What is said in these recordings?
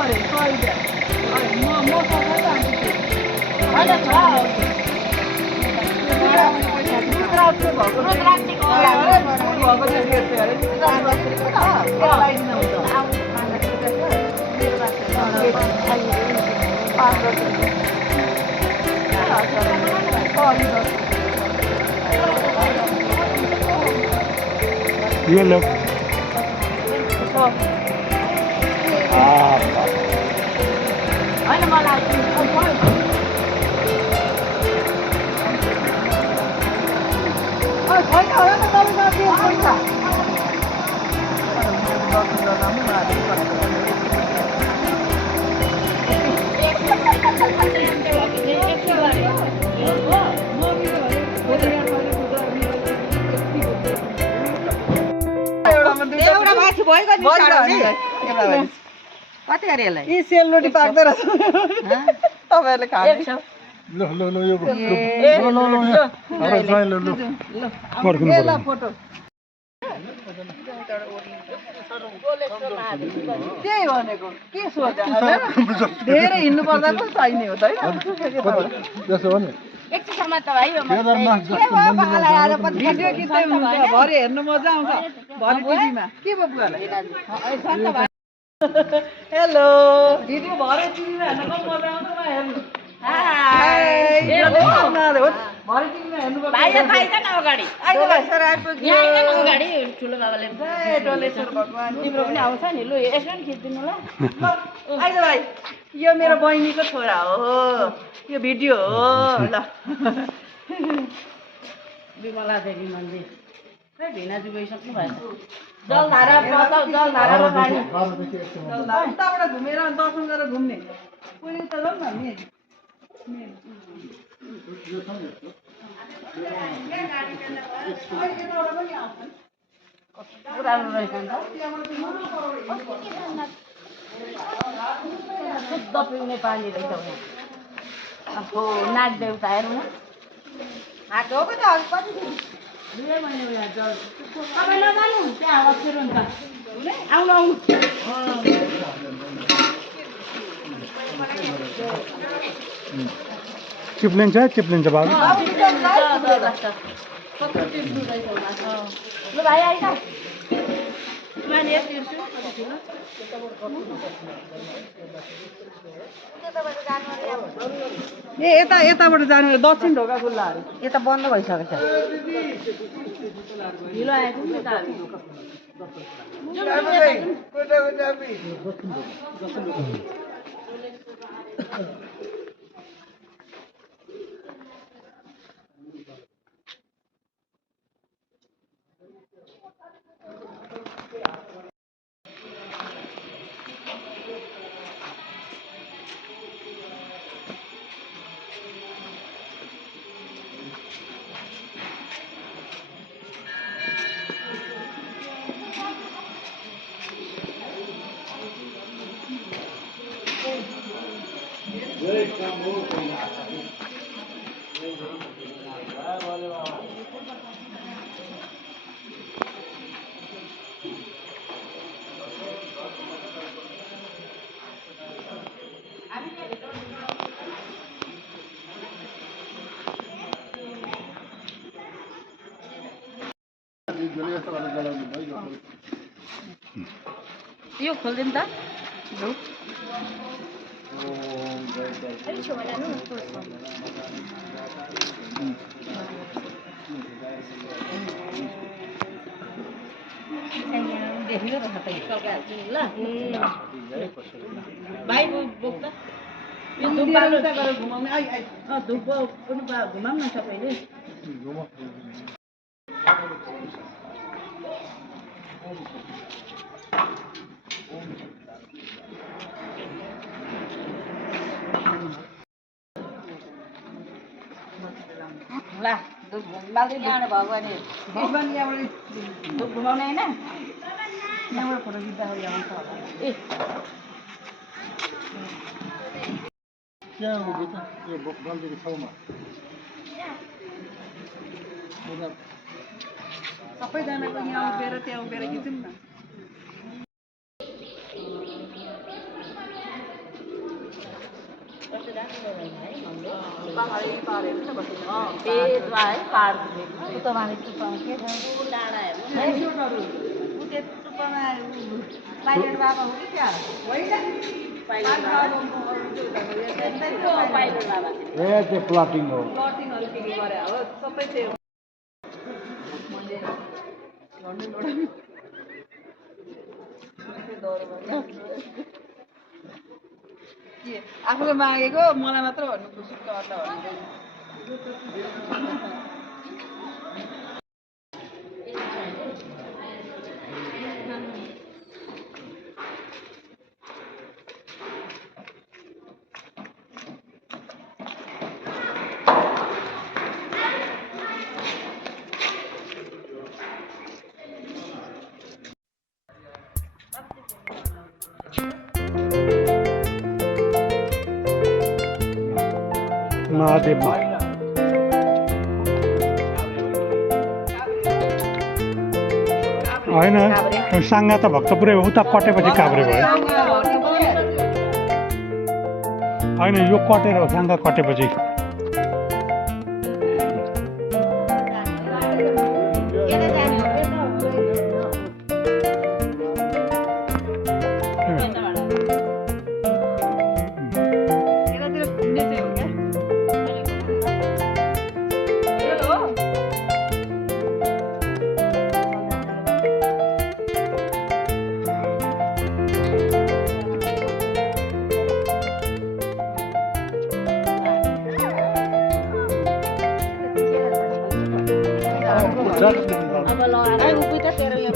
अरे कहिले म सबै जान्छु हैन ये लो हैन मलाई छैन होला त एउटा माथि भयो कति गरे यसलाई यी सेलरोटी पाक्दै रहेछ तपाईहरुले खाने लो लो लो यो लो फोटो त्यही भनेको के सोचे धेरै हिँड्नु पर्दा पनि चाहिने हो त हैन त्यसो हो नि एकछिनमा त भाइ भिडियो खिच्दै हुनुहुन्छ भरे हेर्न मजा आउँछ भरे टिभीमा के भयो बुवालाई हेलो भिडियो भरे टिभीमा हेर्न कम मजा आउँछ म हेर्नु हाय भरे टिभीमा हेर्नु भाइ आइज न अगाडि आइज सर आइपुग्यो यहाँ आइज न अगाडि ठुलो बाबाले डोलेश्वर भगवान तिम्रो पनि आउँछ नि लु यसो नि खिच्दिनु ल आइज भाइ यो मेरो बहिनीको छोरा हो यो भिडियो हो ल विमला देवी मन्दिर खै भिनाजु गइसक्नु भएछ जलधारा बचाउ जलधारामा पानी उताबाट घुमेर दर्शन गरेर घुम्ने कुनै उता जाउँ न नि पुरानो रहेछ नि शुद्ध पिउने पानी रहेछ हो नाग देउता हेर्नु न हाट हो त कति 2 महिना भयो जल तपाईँ नजानु त्यहाँ अप्ठ्यारो हुन्छ आउनु आउनु चिप्लिन्छ बाबु ल भाइ आइज माने तिर्छु ए यताबाट जानु दक्षिण ढोका खुल्ला अरे यता बन्द भइसकेको छ ढिलो आएको नि त यो खोल्दिनु त भाइ बोक्दा यो धुप बाल्नु गरेर घुमाउने धुप पनि घुमाउँ न सबैले ला धुप बाल्दै जानु भगवान् यहाँबाट धुप घुमाउने होइन यहाँबाट फोटो खिच्दाखेरि आउँछ ए क्या हो बेटा यो बल्दीको छेउमा सबैजनाको यहाँ उभिएर त्यहाँ उभिएर खिचौँ न पहाडी पारेको छ बस्नु पेजमा है पार्क उतामाथि टुप्पामा के छ डाँडा हेर्नु उ त्यो टुप्पामा पाइलट बाबा हो कि क्या होइन पाइलट बाबा ए त्यो प्लटिङ हो प्लटिङहरु के गरे हो सबै त्यो आफूले मागेको मलाई मात्र भन्नु खुसीको अर्थ महादेवमा होइन साङ्गा त भक्तपुरै हो उता कटेपछि काभ्रे भयो होइन यो कटेर हो साङ्गा कटेपछि अब लगाएर उpi त तेरो यो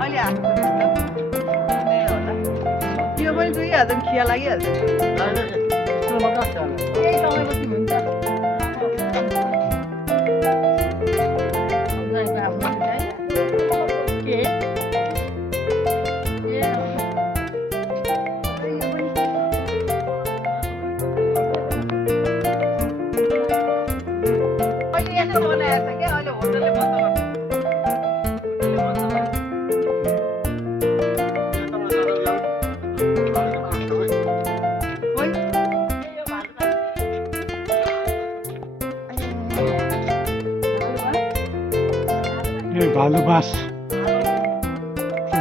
अहिले यो पनि 2000 खिया लागिहाल्छ यही समयपछि हुन्छ भालु बाँस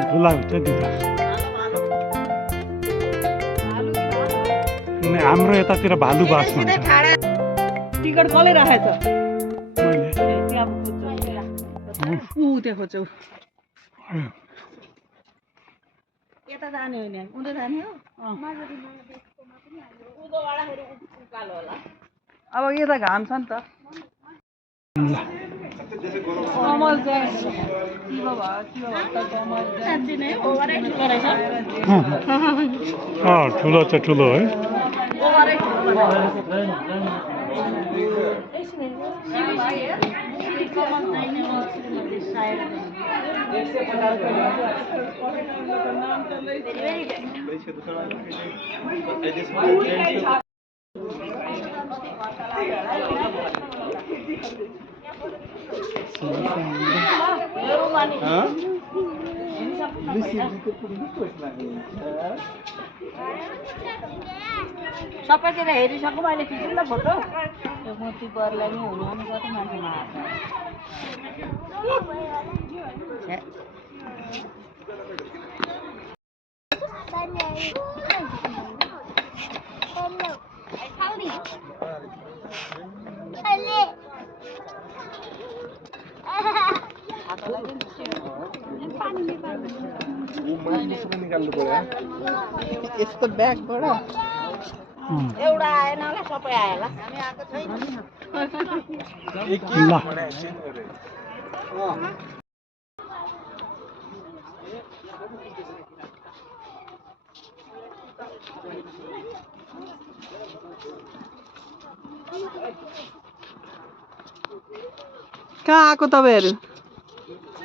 ठुला हुन्छ दिँदा हाम्रो यतातिर भालु बाँस भन्छ टिकट कसले राखेछ मैले त्यहाँ खोज्छौ यता जाने होइन उता जाने हो अब यता घाम छ नि त कमल चाहिँ ठुलो चाहिँ ठुलो है सबैतिर हेरिसक्नु मैले खिच्नु ल फोटो त्यो मोती परलाई नि हुनु पनि कति मान्छेमा यस्तो ब्यागबाट एउटा आएन होला सबै आयो होला हामी आएको छैन कहाँ आएको तपाईहरु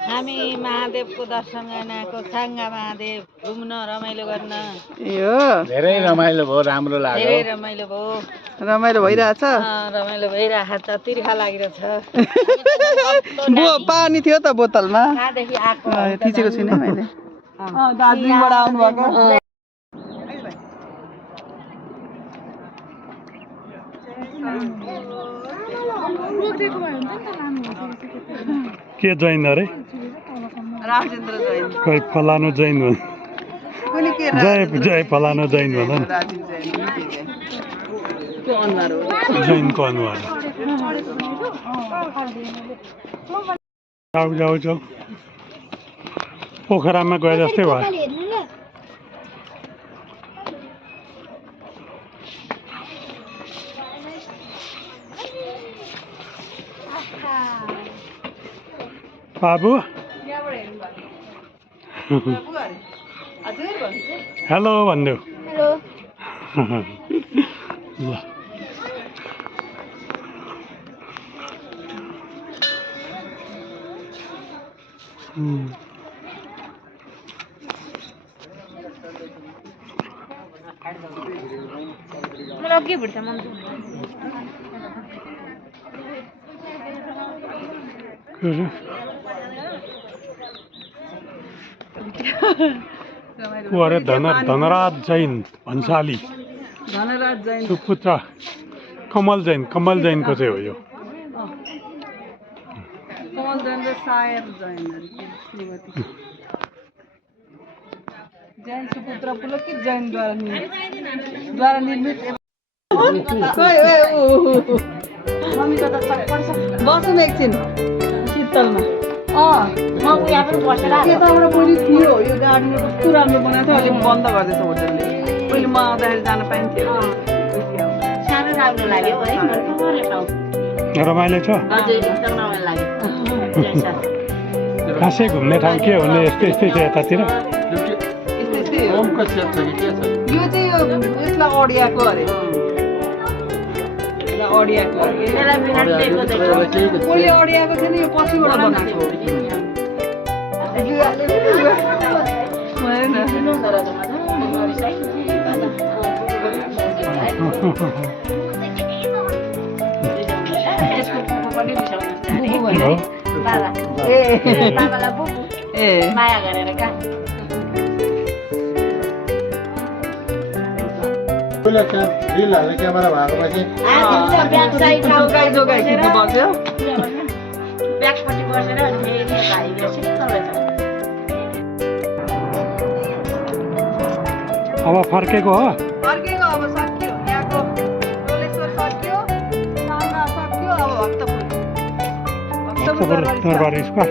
हामी महादेवको दर्शन गर्न आएको साङ्गा महादेव घुम्न रमाइलो गर्न यो धेरै रमाइलो भयो राम्रो लाग्यो धेरै रमाइलो भयो रमाइलो भइरहेछ रमाइलो भइरहेको छ तिर्खा लागिरहेछ पानी थियो त बोतलमा कहाँदेखि आएको थिचेको छुइनँ मैले दार्जिलिङबाट आउनु भएको के जैन अरे राजेन्द्र जैन खै फलानु जैन हो कुनै के जय जय फलानु जैन होला नि राजीव जैन त्यो अनुहार हो जैनको अनुहार जाऊ जाऊ जाऊ पोखरामा गए जस्तै भयो बाबु हेलो भन्देऊ ल मलाई अघि बिर्छ मन अरे धनराज जैन भन्साली धनराज जैन सुपुत्र कमल जैनको चाहिँ हो यो कमल जैन र सायर जैन जैन सुपुत्र पुलकित जैनद्वारा निर्मित बसौँ एकछिन शीतलमा म उहाँ पनि बसेर यताबाट पहिले थियो यो गाडीमा कस्तो राम्रो बनाएको थियो अहिले बन्द गर्दैछ होटलले पहिले म आउँदाखेरि जान पाइन्थ्यो साह्रो राम्रो लाग्यो है रमाइलो छ हजुर एकदम रमाइलो लाग्यो खासै घुम्ने ठाउँ के हुने यस्तै यस्तै छ यतातिर यो चाहिँ यो यसलाई अडियाको अरे अडियाको त्यसलाई बिना टेको पहिले अडियाको थियो नि यो पछिबाट बनाएको बाबालाई बुबु माया गरेर का ब्याकपट्टि बसेर अब फर्केको हो फर्केको अब सक्यो यहाँको डोलेश्वर सक्यो साना सक्यो अब भक्तपुर दरबार स्क्वायर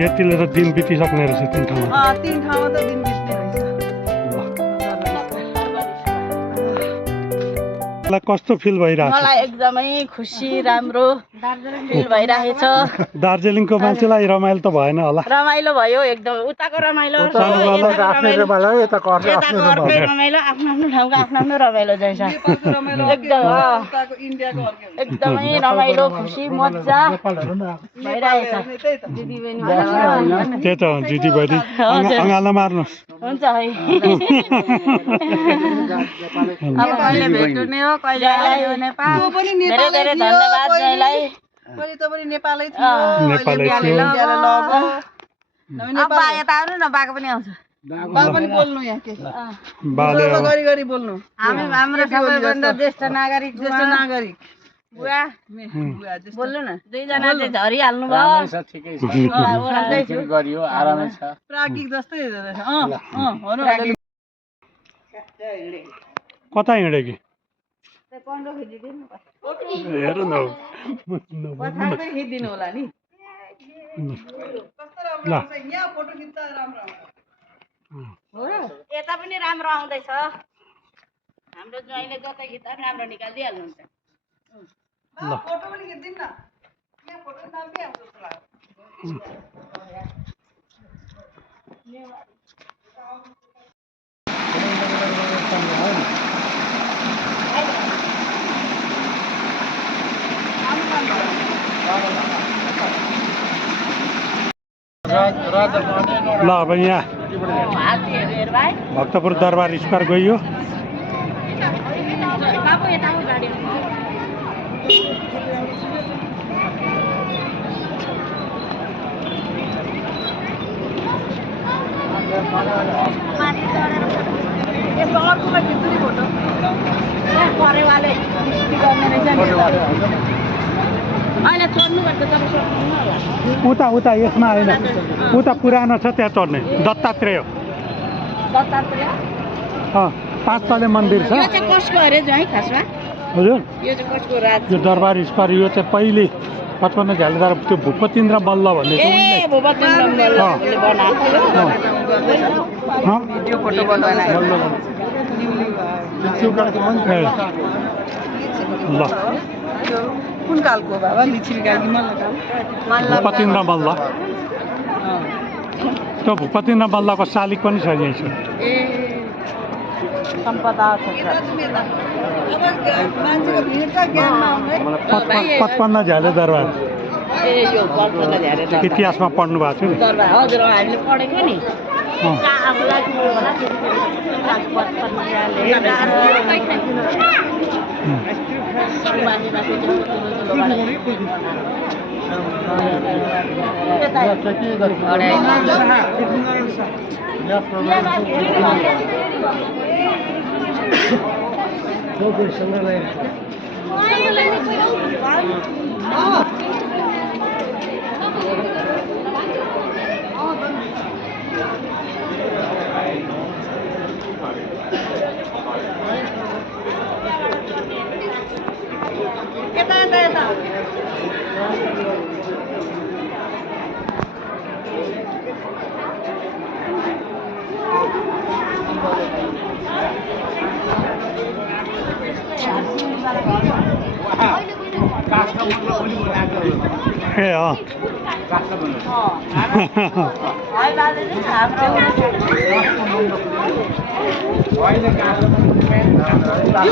यतिले त दिन बितिसक्ने रहेछ तिन ठाउँमा तीन ठाउँमा त दिन बित्ने रहेछ कस्तो फिल भइरहेछ मलाई एकदमै खुसी राम्रो फिल भइरहेछ दार्जिलिङको मान्छेलाई रमाइलो त भएन होला रमाइलो भयो एकदम उताको रमाइलो यताको अर्कै रमाइलो आफ्नो आफ्नो ठाउँको आफ्नो आफ्नो रमाइलो जान्छ एकदमै रमाइलो खुसी मजा भइरहेछ त्यही त दिदी बहिनी अँगालो मार्नुहोस् हुन्छ है अब कहिले भेट हुने हो कहिले आयो नेपाल धेरै धेरै धन्यवाद जयलाई पहिले त पनि नेपालै थियो नेपालै थियो अब यता आउनु न बाको पनि आउँछ बा पनि बोल्नु यहाँ के बाले गरी गरी बोल्नु हामी हाम्रो सबैभन्दा ज्येष्ठ नागरिक बुवा बोल्नु न दुईजना चाहिँ झरिहाल्नु भयो प्राज्ञिक जस्तै कता हिँड्यो कि हेर्नु न खिचिदिनु होला नि ल यता पनि राम्रो आउँदैछ हाम्रो ज्वाइँले जतै खिच्दा पनि राम्रो निकालिदिइहाल्नुहुन्छ फोटो पनि खिच्दिनु न यहाँ फोटो नामै आउँछ जस्तो ल अब यहाँ भक्तपुर दरबार स्क्वायर गइयो यसो अर्कोमा खिच्छु नि फोटो परेवाले स्थिति गर्ने रहेछ नि अहिले चढ्नुपर्छ तपाईँ सक्नुहुन्न होला उता उता यसमा होइन उता पुरानो छ त्यहाँ चढ्ने दत्तात्रेय दत्तात्रेय 5 तले मन्दिर छ यो चाहिँ कसको अरे है खासमा हजुर यो चाहिँ कसको राज यो दरबार स्क्वायर यो चाहिँ पहिले 55 झ्यालेदार त्यो भूपतिन्द्र मल्ल भन्ने ए भूपतिन्द्र मल्लले बनाएको अँ भिडियो फोटो बनाएको ल कुन कालको बाबा लिच्छवीकाल मल्लकाल भूपतिन्द्र मल्ल त्यो भूपतिन्द्र मल्लको शालिग पनि छ यहीँ छ ए सम्पदा छ मान्छेको भिड छ ज्ञानमा आउने 55 झ्याले दरबार ए यो कल्पना ध्यारे त इतिहासमा पढ्नु भएको थियो नि दरबार हजुर हामीले पढेको नि अँ। आफूलाई होला ए अँ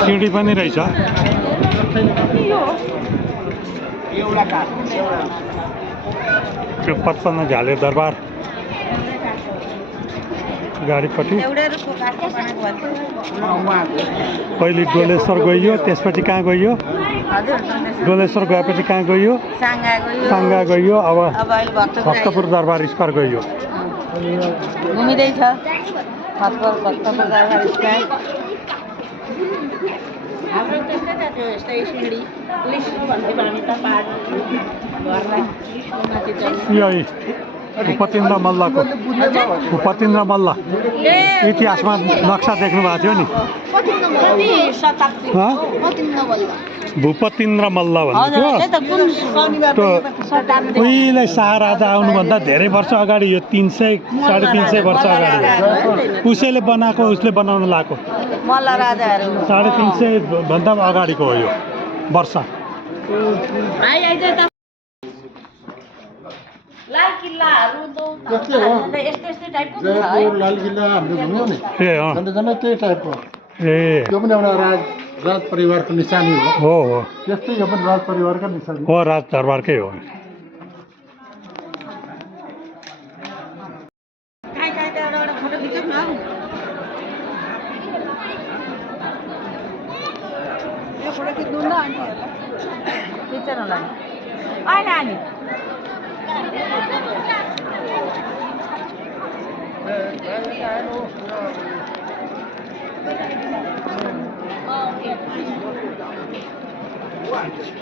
सिँढी पनि रहेछ त्यो 55 झ्याले दरबार गाडीपट्टि पहिले डोलेश्वर गइयो त्यसपछि कहाँ गइयो डोलेश्वर गएपछि कहाँ गइयो साङ्गा गइयो अब भक्तपुर दरबार स्क्वायर गइयो घुमिँदैछ भक्तपुर दरबार स्क्वायर हाम्रो त्यस्तै त त्यो यस्तै सिँढी लिस्नु भन्थ्यो हामी त पाहाड घरलाई लिस्नुमाथि चढ्नु यही भूपतिन्द्र मल्लको भूपतिन्द्र मल्ल इतिहासमा नक्सा देख्नु भएको थियो नि कति शताब्दी हँ? भूपतिन्द्र मल्ल हजुर भन्थ्यो त्यही त कुन त्यो शताब्दी उहिले शाह राजा आउनुभन्दा धेरै वर्ष अगाडि यो 300 350 वर्ष अगाडि उसैले बनाएको उसले बनाउन लगाएको मल्ल राजाहरू 350 भन्दा अगाडिको हो यो वर्ष भाइ आइज त लाल किल्लाहरू यस्तो यस्तै टाइपको छ है जयपुर लाल किल्ला हामीले घुम्यौँ नि ए अँ झन्डै त्यही टाइपको ए त्यो पनि एउटा राज परिवारको निशानी हो हो त्यस्तै यो पनि राज परिवारको निशानी हो राज दरबारकै हो काहीँ काहीँ त एउटा फोटो खिचौँ न यो फोटो खिच्नु न आन्टीहरूलाई खिचेर होला होइन नानी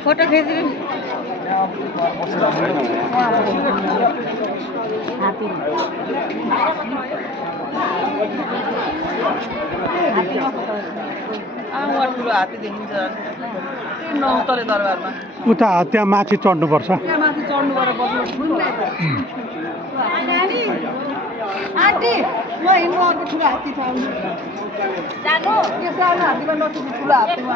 फोटो खिच्नु ठुलो हात्ती देखिन्छ नौतले दरबारमा उता त्यहाँ माथि चढ्नुपर्छ त्यहाँ माथि चढ्नु गएर बस्नु आन्टी म हिँड्नु अघि ठुलो हात्ती छ जानु त्यो सानो हात्तीमा नठुलो ठुलो हात्तीमा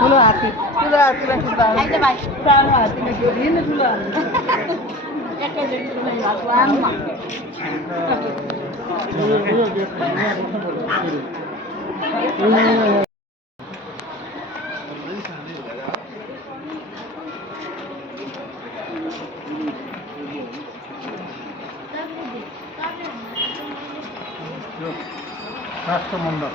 ठुलो हात्ती ठुलो हात्तीलाई खिच्दा आइज भाइ सानो हात्तीमा हिँड्नु ठुलो हात्ती एकैचोटि भगवानमा राष्ट्रमण्डल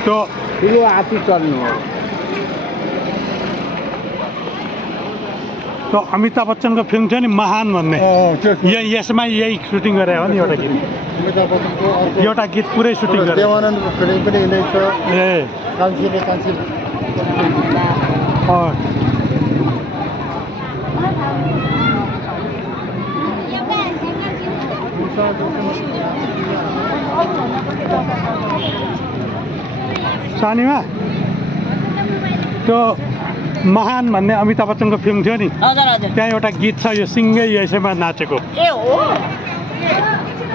त्यो ठुलो हात्ती चल्नु हो त्यो अमिताभ बच्चनको फिल्म थियो नि महान भन्ने यसमा यही सुटिङ गरे हो नि एउटा गीत एउटा गीत पुरै सुटिङ गरे देवानन्दको फिल्म पनि यिनै छ ए कान्छीले अँ सानीमा त्यो महान भन्ने अमिताभ बच्चनको फिल्म थियो नि हजुर हजुर त्यहाँ एउटा गीत छ यो सिङ्गै यसैमा नाचेको ए हो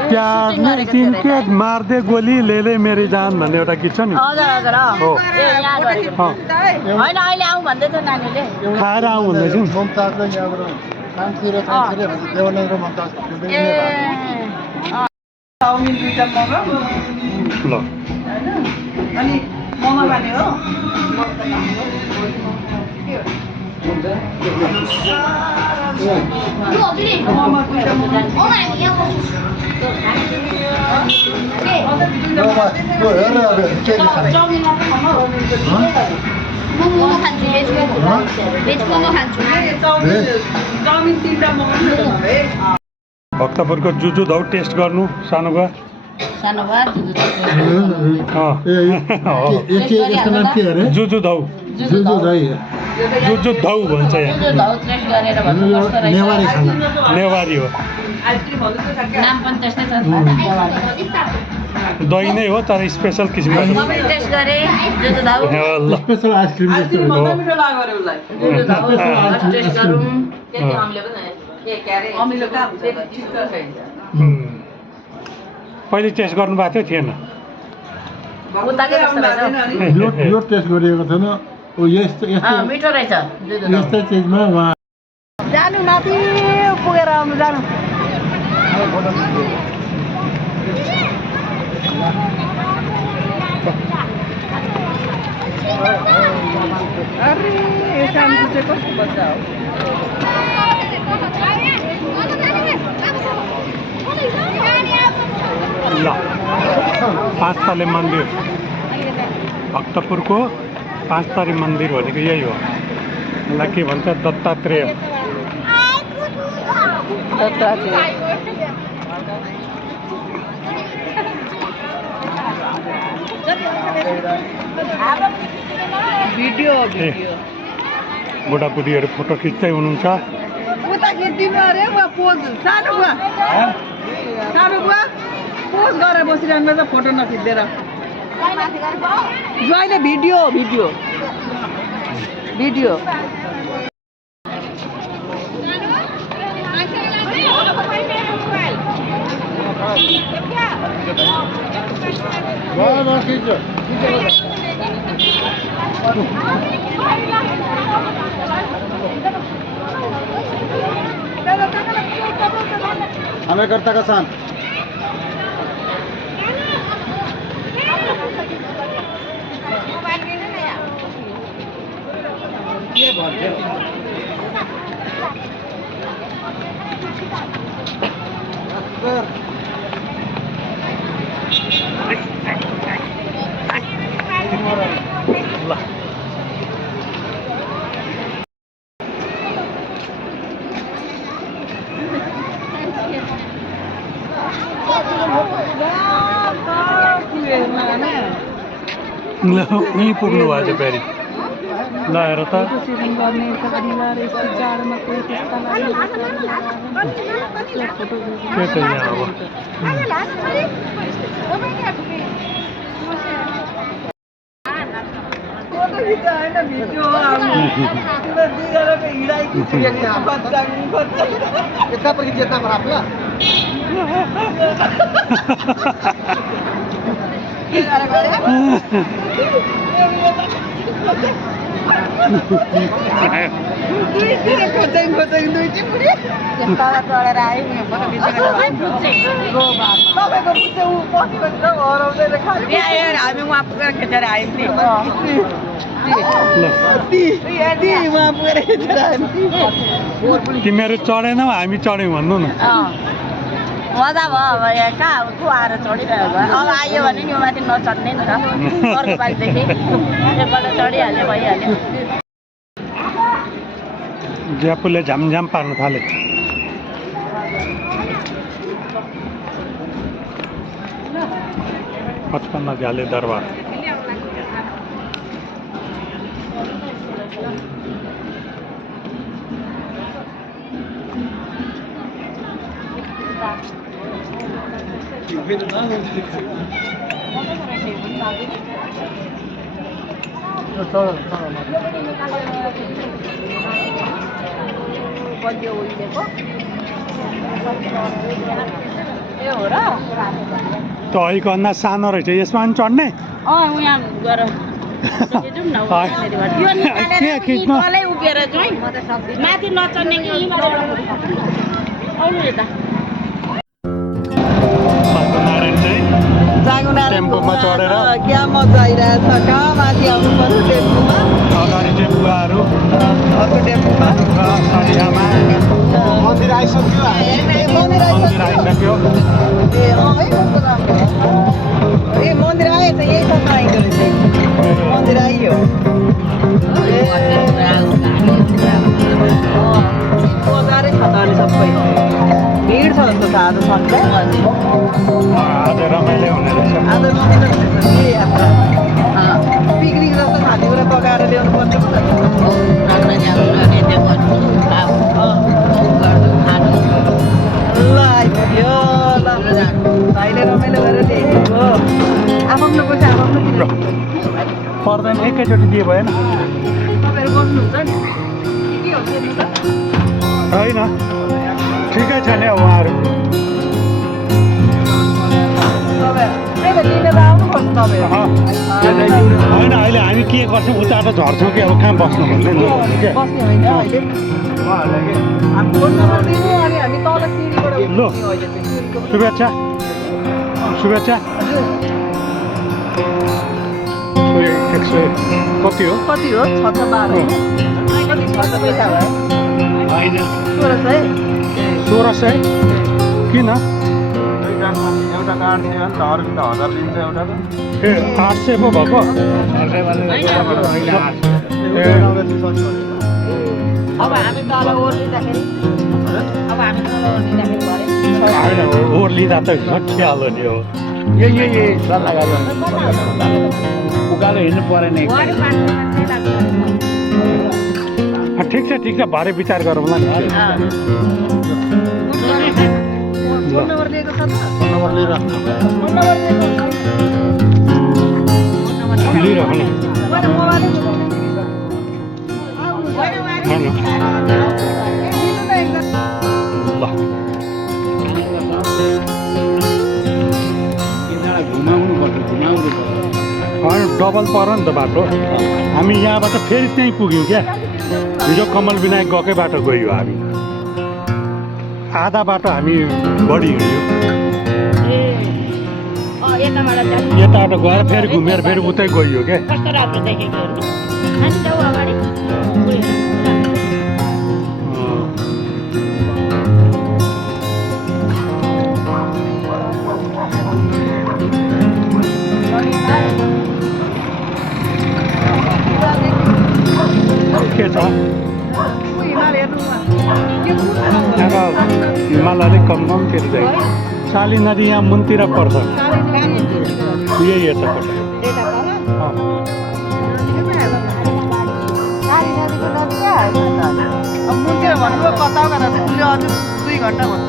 प्यार ने तिनके मार्दे गोली ले मेरी जान भन्ने एउटा गीत छ नि हजुर हजुर हो ए याद गरेको होइन अहिले आउँ भन्दैछ नानीले खाएर आउँ भन्दैछु ममताज र यहाँबाट कान्छी र कान्छीले भन्छ देवानन्द र ममताजको फिल्म ए चाउमिन दुईटा मगाऊ ल होइन अनि मोमो खाने हो मोमो खान्छु भेज मोमो खान्छु चाउमिन तिनवटा मगाउनु न है भक्तपुरको जुजु धाउ टेस्ट गर्नु सानो बा सानो भए यसको नाम के अरे जुजु धाउ जुजु दाइ जुजु धाउ भन्छ यहाँ टेस्ट गरेर भन्नुपर्छ रहेछ नेवारी खाना नेवारी हो आइसक्रिमहरू चाहिँ छ नाम पनि त्यस्तै छ दही नै हो तर स्पेसल किसिमको तपाईँ टेस्ट गरे जुजु धाउ ल स्पेसल आइसक्रिम आइसक्रिम भन्दा मिठो लाग्यो अरे उसलाई जुजु धाउ टेस्ट गरौँ अमिलो कहाँ हुन्छ चित्त छैन पहिले टेस्ट गर्नुभएको थियो थिएन उताकै जस्तो रहेछ यो टेस्ट गरिएको थिएन ओ यस्तो मिठो रहेछ जुजु धाउ यस्तै चिजमा उहाँ जानु माथि पुगेर आउनु जानु अरे यो सानो चाहिँ कस्तो बच्चा हो ल पाँच तले मन्दिर भक्तपुरको पाँच तले मन्दिर भनेको यही हो यसलाई के भन्छ दत्तात्रेय भिडियो ए बुढाबुढीहरू फोटो खिच्दै हुनुहुन्छ उता खिचिदिनु अरे वा पोज सानो बुवा पोज गरेर बसिरहनु पर्छ फोटो नखिचिदिएर ज्वाइँले भिडियो हमें करता का सान ल उहीँ पुग्नु भएछ फेरि ल हेर त के छ यहाँ अब कितना पर जितना पर आपला हामी उहाँ पुगेर खेचेर आयौँ नि ल उहाँ पुगेर तिमीहरू चढेनौ हामी चढ्यौँ भन्नु न मजा भयो अब यहाँ कहाँ अब को आएर चढिरहेको भयो अब आयो भने नि यो माथि नचढ्ने नि त अर्को पालिदेखि एकपल्ट चढिहाल्यो भइहाल्यो ज्यापुले झामझाम पार्न थाले पचपन्न झ्याले दरबार त अहिलेको अन्ना सानो रहेछ यसमा पनि चढ्ने उहाँ गएर के खिच्नु उभिएर जाउँ माथि नचढ्ने कि आउनु यता टेम्पोमा चढेर क्या मजा आइरहेछ कहाँ माथि आउनु पर्यो टेम्पोमा अगाडि चाहिँ बुवाहरू अर्को टेम्पोमा सारीमा मन्दिर आइसक्यो ए है कस्तो राम्रो ए मन्दिर आएछ यही ठाउँमा आइदो रहेछ मन्दिर आइयो बजारै छ त अहिले सबै भिड छ जस्तो छ आज सन्डे आज रमाइलो हुने रहेछ आज रमाइलो हुनेछ के यात्रा पिकनिक जस्तो खानेकुरा पकाएर ल्याउनु पर्छ ल आइपुग्यो ल भाइले रमाइलो गरेर ल्याइदिएको आफ्नो पैसा आफ्नो पर्दैन एकैचोटि दिए भएन तपाईँहरू बस्नुहुन्छ नि के हो त्यो त होइन ठिकै छ नि उहाँहरू त्यही त लिएर आउनुपर्छ तपाईँहरू होइन अहिले हामी के गर्छौँ उताबाट झर्छौँ कि अब कहाँ बस्नु भन्ने बस्ने होइन अहिले हामी फोन नम्बर दिनु अनि हामी तल सिँढीबाट ल शुभेच्छा शुभेच्छा 100 कति हो कति हो 612 कति 6 पैसा हो होइन 1600 किन एउटा कार्ड थियो नि त अरूको त 1000 लिन्छ एउटा ए 800 पो भएको अब हामी तल ओर्लिँदाखेरि होइन ओर्लिँदा त सकिहाल्यो नि हो यही सल्लाह गर्नु उकालो हिँड्नु परेन ठिक छ भरे विचार गरौँला नि फोन नम्बर लिएको छ त नम्बर लिएर लिइराख्नु डबल पर्यो नि त बाटो हामी यहाँबाट फेरि त्यहीँ पुग्यौँ क्या हिजो कमल विनायक गएकै बाटो गयो हामी आधा बाटो हामी बढी हिँड्यौँ यताबाट गएर फेरि घुमेर फेरि उतै गइयो क्या कस्तो राम्रो देखेको हामी जाऊ अगाडि के छ हिमाल अलिक कम कमतिर चाहिँ साली नदी यहाँ मुनतिर पर्छ यही यतापट्टि मुनतिर भन्नुभयो कता कता उसले अझै 2 घन्टा भन्नु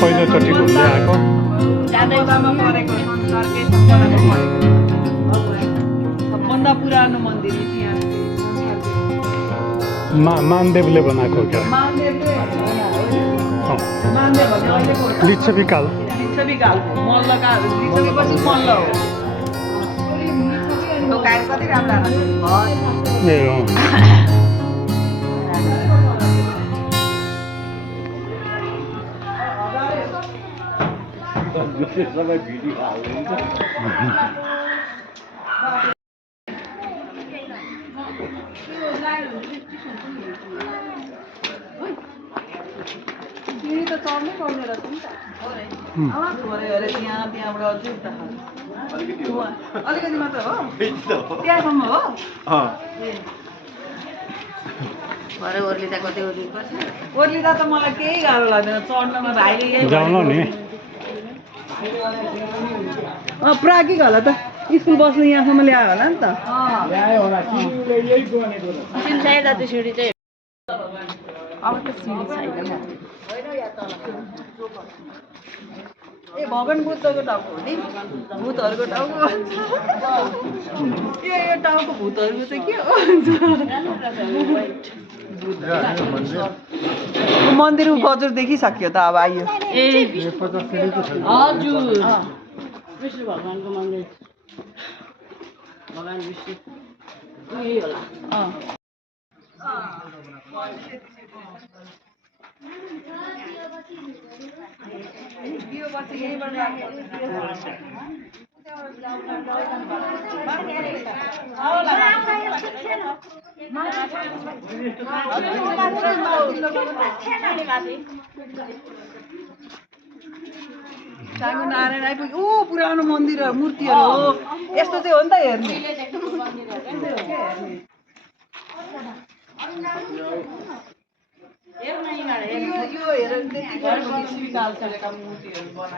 पहिलोचोटि घुम्दै आएको सबभन्दा पुरानो मन्दिर मानदेवले बनाएको क्या लिच्छविकाल लिच्छवीकालको लिच्छवीपछि मल्ल हो ढोकाहरू कति राम्रा ए हो सबै भिडियो हाल्नुहुन्छ सिँढी त चढ्नै पर्ने रहेछ नि त अरे त्यहाँबाट अझै उता अलिकति मात्र हो त्यहाँसम्म हो भरे ओर्लिँदा कतै ओर्लिनुपर्छ ओर्लिँदा त मलाई केही गाह्रो लाग्दैन चढ्नमा भाइले यही जाउँ नि पुरा के होला त स्कुल बस्नु यहाँसम्म ल्यायो होला नि त जति सिँढी चाहिँ अब त सिँढी छैन ए भगवान बुद्धको टाउको हो नि भूतहरूको टाउको यो टाउको भूतहरूको चाहिँ के हो मन्दिर गजुर देखिसक्यो त अब आइयो हजुर विष्णु भगवानको मन्दिर भगवान विष्णु यही होला साङ्गो नारायण आइपुग्यो ओ पुरानो मन्दिर मूर्तिहरू हो यस्तो चाहिँ हो नि त हेर्ने यो हेरेर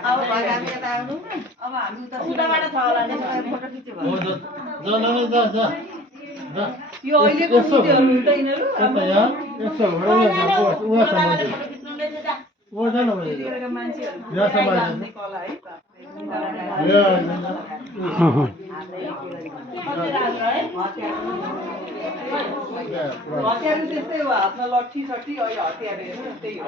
अब हामी यता आउनु अब हामी उता उताबाट छ होला नि फोटो खिच्यो यो अहिलेको मूर्तिहरू हुन्छ यिनीहरू मान्छेहरू कला है हतियार त्यस्तै हो हातमा लट्ठी सट्ठी अहिले हतियार त्यही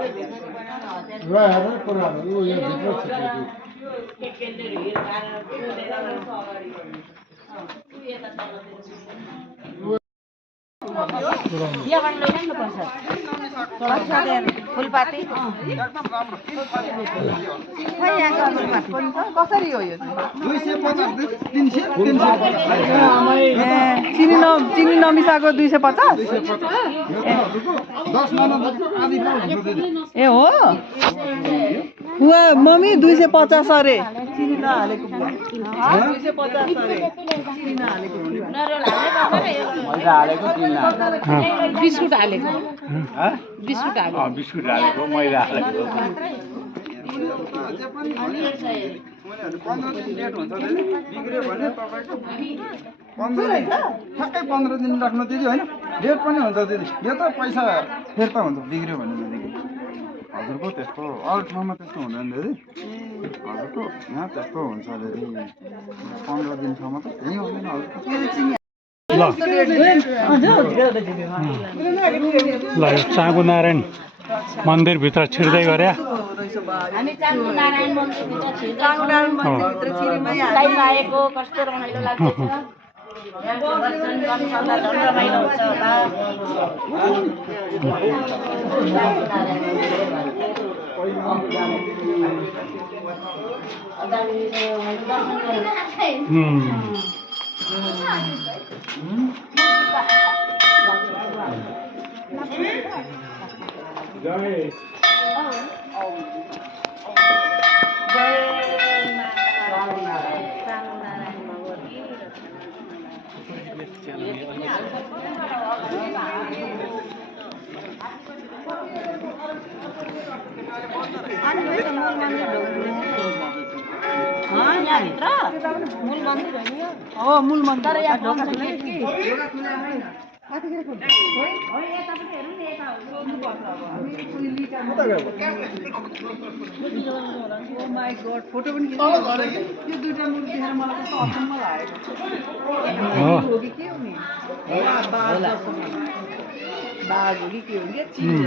फुलपाती कसरी हो यो चिनी नमिसाएको 250 ए हो मम्मी 250 अरे चिनी नहालेको 250 अरे चिनी नहालेको बिस्कुट हालेको बिस्कुट हालेको मैदा हालेको 15 दिन लेट हुन्छ दिदी बिग्रियो भने तपाईको 15 दिन ठ्याक्कै 15 दिन राख्नु दिदी हैन लेट पनि हुन्छ दिदी यो त पैसा फिर्ता हुन्छ बिग्रियो भने दिदी हजुरको त्यस्तो अरू ठाउँमा त्यस्तो हुँदैन दिदी हजुरको यहाँ त्यस्तो हुन्छ दिदी 15 दिनसम्म त केही हुँदैन हजुरको ल चाँगु नारायण मन्दिरभित्र छिर्दै गरे हामी चाँगु नारायण मन्दिरभित्र छिर्दै चाँगु नारायण मन्दिरभित्र छिरिमै लाइनमा आएको कस्तो रमाइलो लाग्छ दर्शन गर्न सक्दा झन् रमाइलो हुन्छ मूल मन्दिर हो मूल मन्दिर ढोका खुल्ला कि ढोका खुल्ला होइन कतिखेर खोल्छ हो यतापट्टि हेर्नु नि यता सोध्नुपर्छ अब कुनै litre oh my God photo पनि खिच्नु यो दुईटा मूर्ति देखेर मलाई कस्तो अचम्म लागेको हो कि के हो नि बाघ हो कि के हो कि चिनी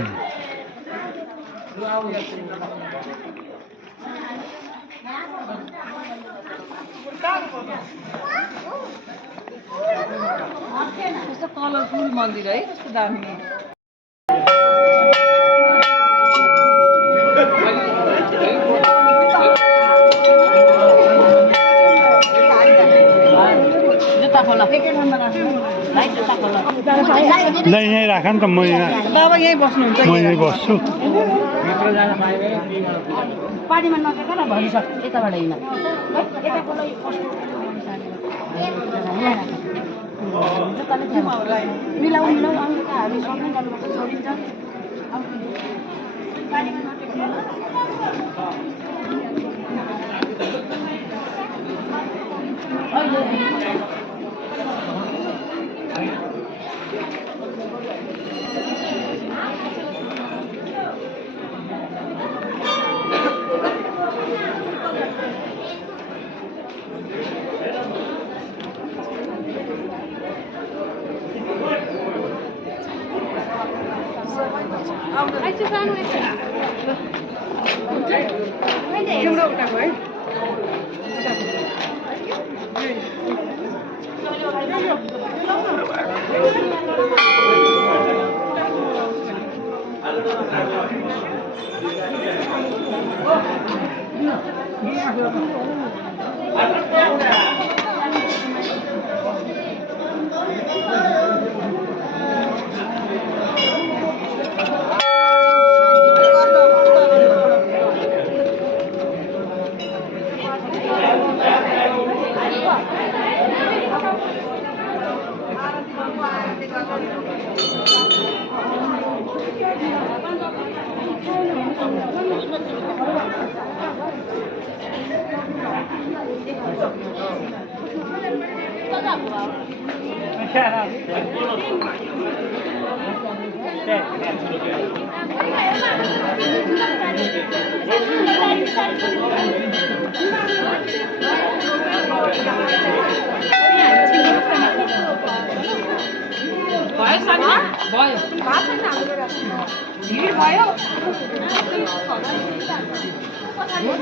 कस्तो कलरफुल मन्दिर है, कस्तो दामी। जुत्ता खोल नहीं यहीँ राख नि त म यहाँ बाबा यहीँ बस्नुहुन्छ म यहीँ बस्छु पानीमा नटेक न भनिसक यताबाट हिँड यता खोल जुत्ताले मिलाउ मिलाउ अरू त हामी सँगै जानुपर्छ छोडिन्छ पानीमा नटेक्नु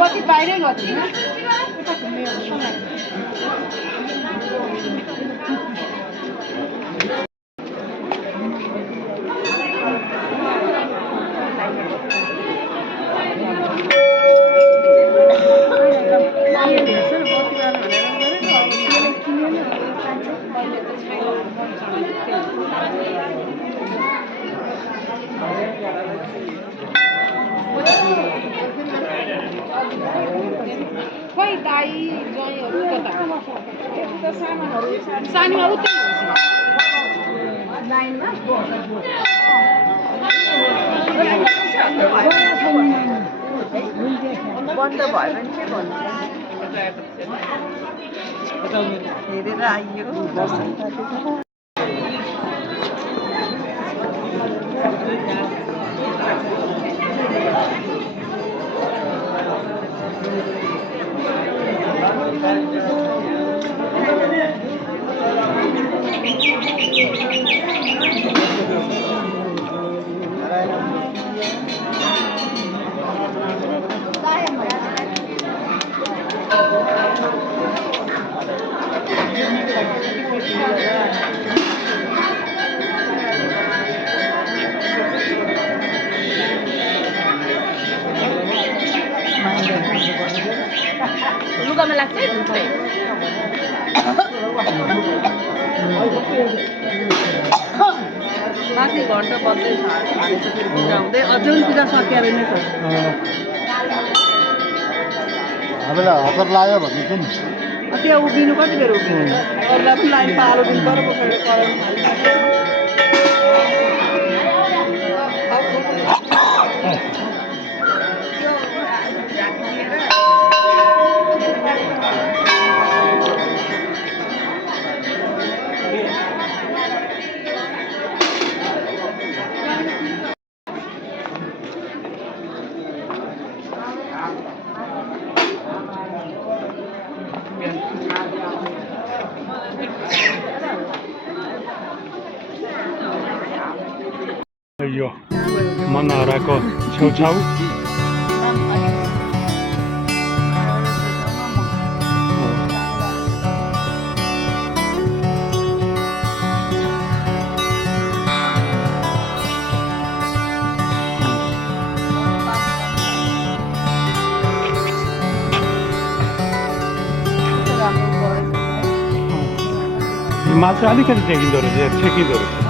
बत्ती बाहिरै गयो खोइ दाई ज्वाइँहरू कता सानोमा उतै लाइनमा बन्द भयो भने के भन्नु हेरेर आइयो दर्शन लुगामा लाग्छ है धुप्लै माथि घन्टा बज्दै छ फेरि पूजा हुँदै अझै पूजा सकिएर नै छ हामीलाई हतार लाग्यो भने चाहिँ त्यहाँ उभिनु कति बेर उभिनु अरूलाई पनि लाइन पालो दिनु पर्यो पछाडि कराउनु यो मनहराको छेउछाउ हिमाल चाहिँ अलिकति देखिँदो रहेछ छेकिँदो रहेछ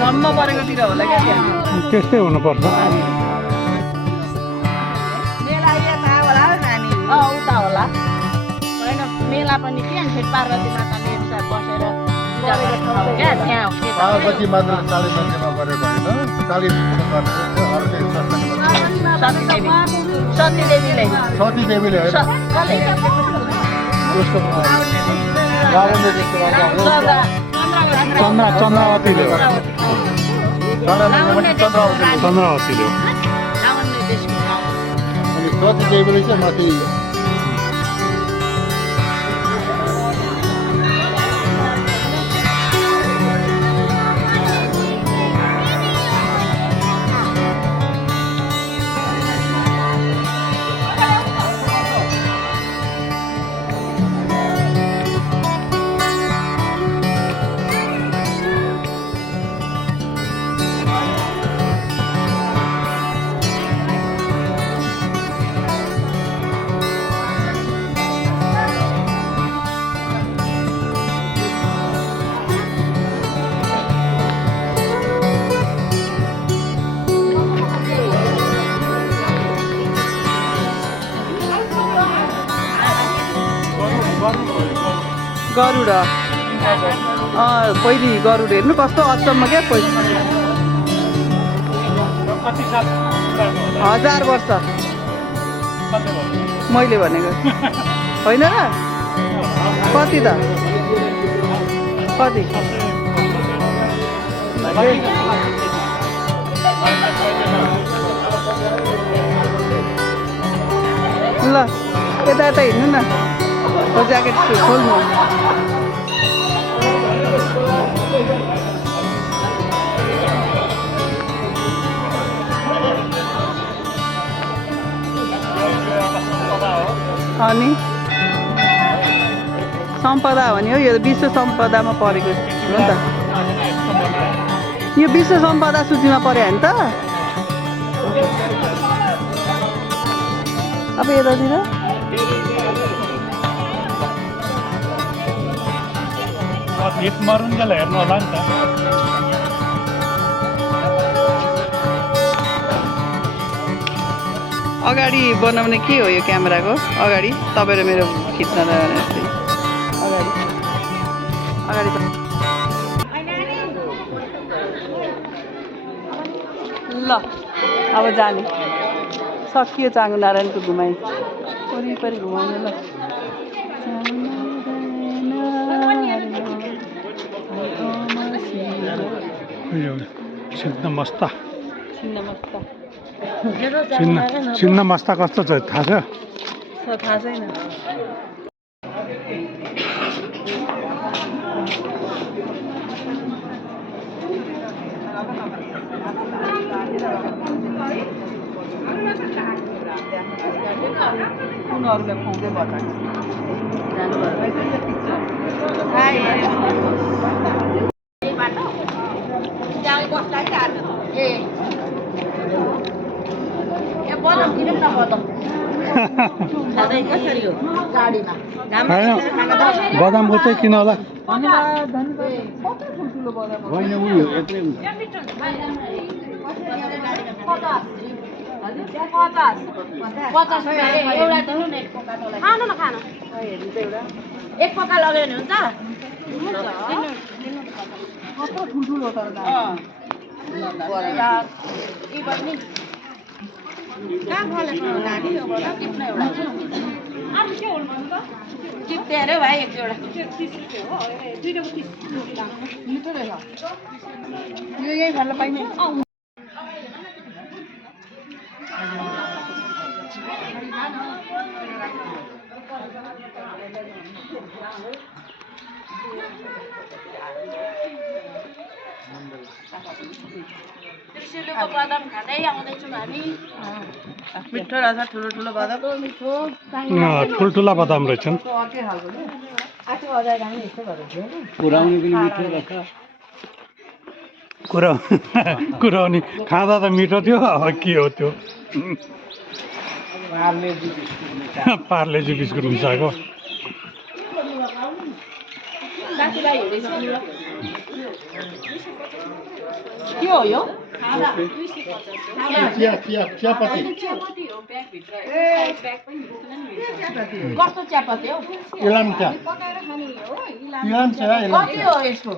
जम्मा परेकोतिर होला क्या त्यस्तै हुनुपर्छ मेला यता होला नानी उता होला होइन मेला पनि के फेरि पार्वती माता मेला बसेर पूजा गर्ने ठाउँ क्या त्यहाँ हो पार्वती माता काली मन्दिरमा गरेको होइन काली सती देवीले सती देवीले होइन उसको रावणले जस्तो राजा चन्द्रावतीले रावणले अनि सती देवीले चाहिँ माथि गरुड पहिले गरुड हेर्नु कस्तो अचम्म क्या पहिले 1000 वर्ष मैले भनेको होइन र कति त कति ल यता यता हिँड्नु न ज्याकेट खोल्नु अनि सम्पदा हो नि हो यो विश्व सम्पदामा परेको हो नि त यो विश्व सम्पदा सूचीमा पर्यो नि त अब यतातिर मरुन्जेल हेर्नु होला नि त अगाडि बनाउने के हो यो क्यामेराको अगाडि तपाईँ र मेरो खिच्न अगाडि अगाडि ल अब जाने सकियो चाँगु नारायणको घुमाइ वरिपरि घुमाउने ल छिन्न मस्ता कस्तो छ थाहा छ थाहा छैन कुनहरुले खुवाउँदै बस्छ बदामको चाहिँ किन होला एक पक्का लग्यो भने हुन्छ ठुल्ठुलो तर कहाँ फलेको नानी टिप्न एउटा चिप्ते अरे भाइ एक जोडा मिठो रहेछ यो यही खान पाइने त्रिशुलीको बदाम खाँदै आउँदैछौँ हामी मिठो रहेछ ठुलो ठुलो बदाम मिठो ठुल्ठुला बदाम रहेछन् अर्कै खालको नि आठो हजार हामी यस्तो गरेको कुराउनी खाँदा त मिठो थियो अब के हो त्यो पार्लेजी बिस्कुट मिसाएको के हो यो चियापत्ती कस्तो चियापत्ती हो इलाम चिया इलाम चिया कति हो यसको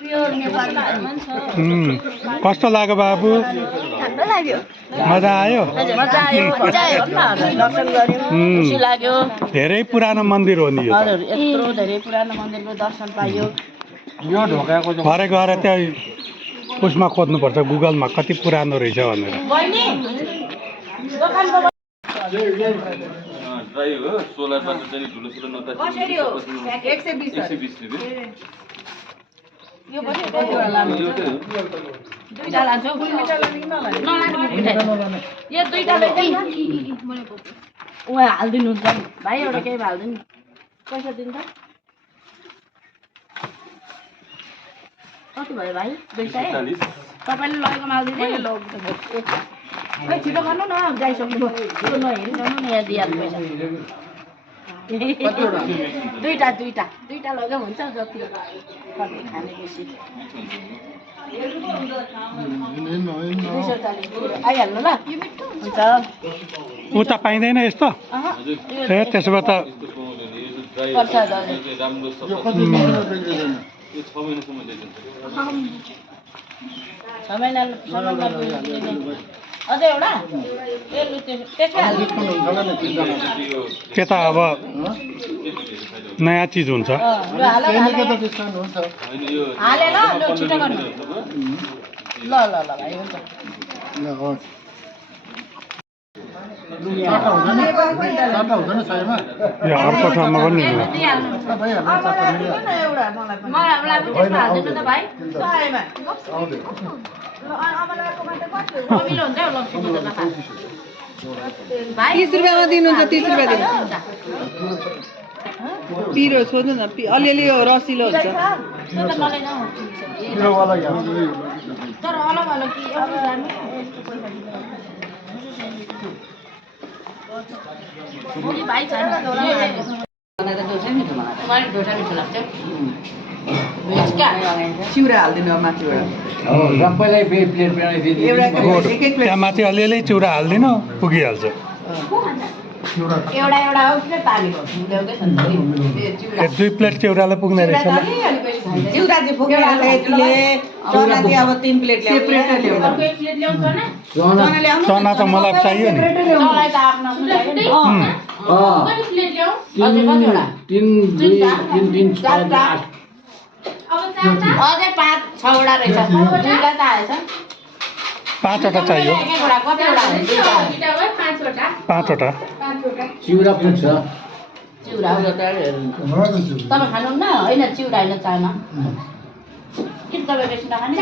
प्योर नेपाली कस्तो लाग्यो बाबु मजा आयो मजा आयो मजा आयो दर्शन गऱ्यौँ खुसी लाग्यो धेरै पुरानो मन्दिर हो नि यो हजुर यत्रो धेरै पुरानो मन्दिरको दर्शन पाइयो यो ढोकाको भरे गएर त्यहाँ उसमा खोज्नुपर्छ गुगलमा कति पुरानो रहेछ भनेर बहिनी दोकानको ड्राई हो सोलरमा चाहिँ ठुलो ठुलो नता कसरी हो 120 रुपैयाँ यो पनि कतिवटा लानु दुईटा लान्छौ यो दुईटा उहाँ हालिदिनुहुन्छ नि भाइ एउटा केही हालिदिनु नि पैसा दिन्छ कति भयो भाइ 200 तपाईँले लगेको माल दिनु खै छिटो गर्नु न जाइसक्नु यो नहेरि गर्नु न यहाँ दिइहाल्नु पैसा दुईटा लग्यो हुन्छ जति कति खाने बेसी 240 आइहाल्नु ल हुन्छ उता पाइँदैन यस्तो ए त्यसो भए त पर्छ हजुर राम्रो यो कति महिना बिग्रिँदैन यो 6 महिनासम्म दिन्छ 6 महिनासम्म अझै एउटा त्यसमै त्यता अब नयाँ चिज हुन्छ हालेर लु छिटो गर्नु ल भाइ हुन्छ हुँदैन सयमा यो अर्को ठाउँमा पनि मलाई पनि त्यसमा हालिदिनु त भाइ कमिलो हुन्छ हौ लप्सी बोतलमा खा 30 रुपियाँमा दिनुहुन्छ 30 रुपियाँ दिनु पिरो सोध्नु न अलिअलि यो रसिलो हुन्छ त्यो त नलैजाऊ तर अलग अलग कि एउटा दामी यस्तो पैसा दिन्छ भोलि भाइ छैन मलाई डोसा मिठो लाग्छ चिउरा हालिदिनु अब माथिबाट सबैलाई प्लेट बनाइदिनु त्यहाँ माथि अलिअलि चिउरा हालिदिनु पुगिहाल्छ एउटा हो कि पानीको ल्याउँदै छ ए 2 प्लेट चिउरालाई पुग्ने रहेछ ल चिउरा चाहिँ पुगिहाल्छ यतिले चना चाहिँ अब 3 प्लेट सेपरेट ल्याउनु चना त मलाई चाहियो नि मलाई त आफ्नो अझै 5-6वटा रहेछ दुईटा त आएछ 5वटा चाहियो 5वटा चिउरा पुग्छ चिउरा तपाईँ खानुहुन्न होइन चिउरा होइन चाना किन तपाईँ बेसी नखाने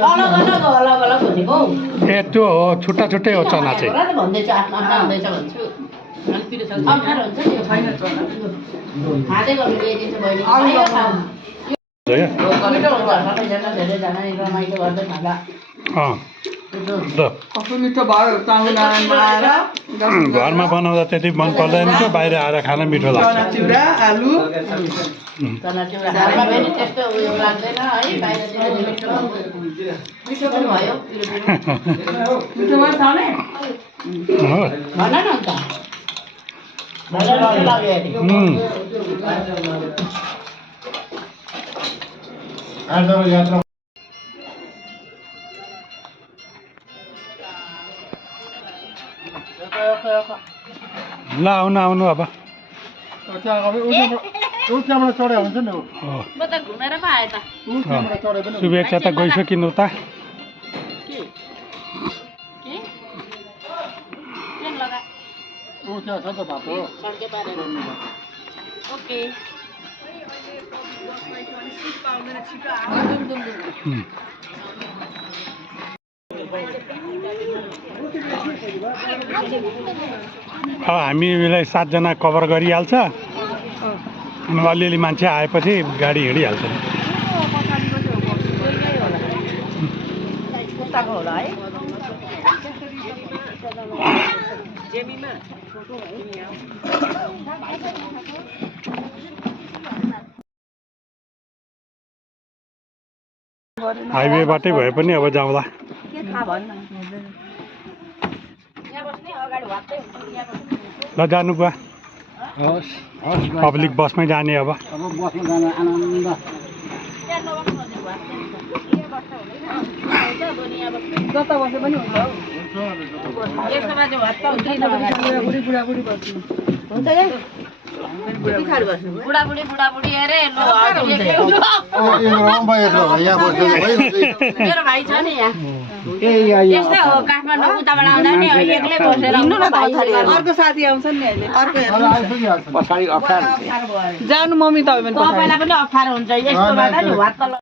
चाना अलग अलग भनेको ए त्यो हो छुट्टा छुट्टै हो चना चाहिँ भन्दैछु आफ्नो हुँदैछ भन्छु अप्ठ्यारो हुन्छ त्यो छैन चना खाँदै गर्नु ल्याइदिन्छ बहिनी मिठो हुन्छ सबैजना धेरैजना रमाइलो गर्दै खाँदा कस्तो मिठो भयो ताहुनारायणमा आएर घरमा बनाउँदा त्यति मन पर्दैन थियो बाहिर आएर खान मिठो लाग्छ चना चिउरा आलु चना चिउरा घरमा पनि त्यस्तो उयो लाग्दैन है बाहिरतिर मिठो पनि भयो मिठो भयो खाने भन न अन्त यात्रा ल आउनु आउनु अब त्यहाँ अब ऊ त्यहाँबाट चढायो हुन्छ नि ऊ हो म त घुमेर पो आएँ त त्यहाँबाट चढायो पनि शुभेच्छा त गइसकिनु त के ट्रेन लगा ऊ त्यहाँ छ त बाटो सड्के पारेर ओके अब हामीलाई 7 जना कभर गरिहाल्छ अनि अलिअलि मान्छे आएपछि गाडी हिँडिहाल्छ कुर्ताको होला है जेमीमा हाइवेबाटै भए पनि अब जाउँला के थाहा भन्न ल जानु बुवा हस् पब्लिक बसमै जाने अब अब बसमा जान आनन्द जता बसे पनि हुन्छ बुढाबुढी अरे लो यहाँ बस्दै मेरो भाइ छ नि यहाँ यस्तै हो काठमाडौँ उताबाट आउँदा नि एक्लै बसेर अर्को साथी आउँछ नि अहिले अर्को पछाडि अप्ठ्यारो जानु मम्मी तपाईँ पनि तपाईँलाई पनि अप्ठ्यारो हुन्छ यस्तो बाटो नि